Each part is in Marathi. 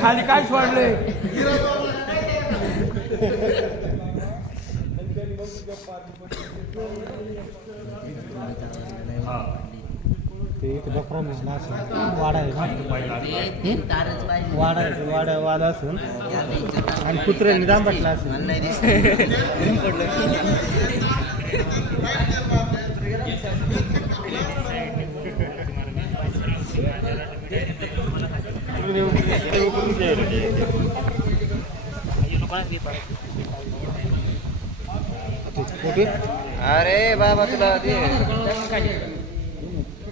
खाली काय सोडले ते इथे असं वाडा आहे वाडा वाडा वाडा असून. आणि असेल. नाही दिसत. कुठे अरे बाबा तुला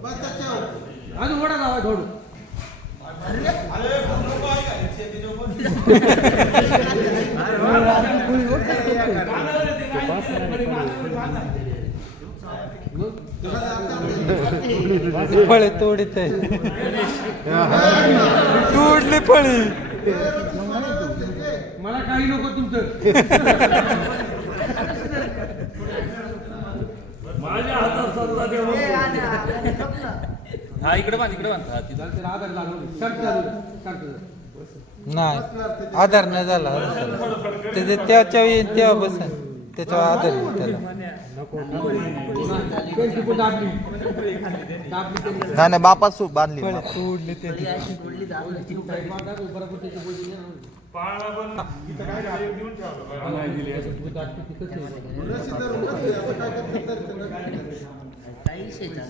अजून वडा लावा थोडं. फळे तोडत आहे. तोडली फळी. मला काही नको तुमचं. हा इकडे बांध इकडे बांध. हा तिथं. नाही आधार नाही झाला. त्याचे त्याच्या तेव्हा बसन त्याच्यावर आधार येईल त्याला. पण. नाही नाही बापा सूप बांधली. फळे बरोबर त्याची সেটা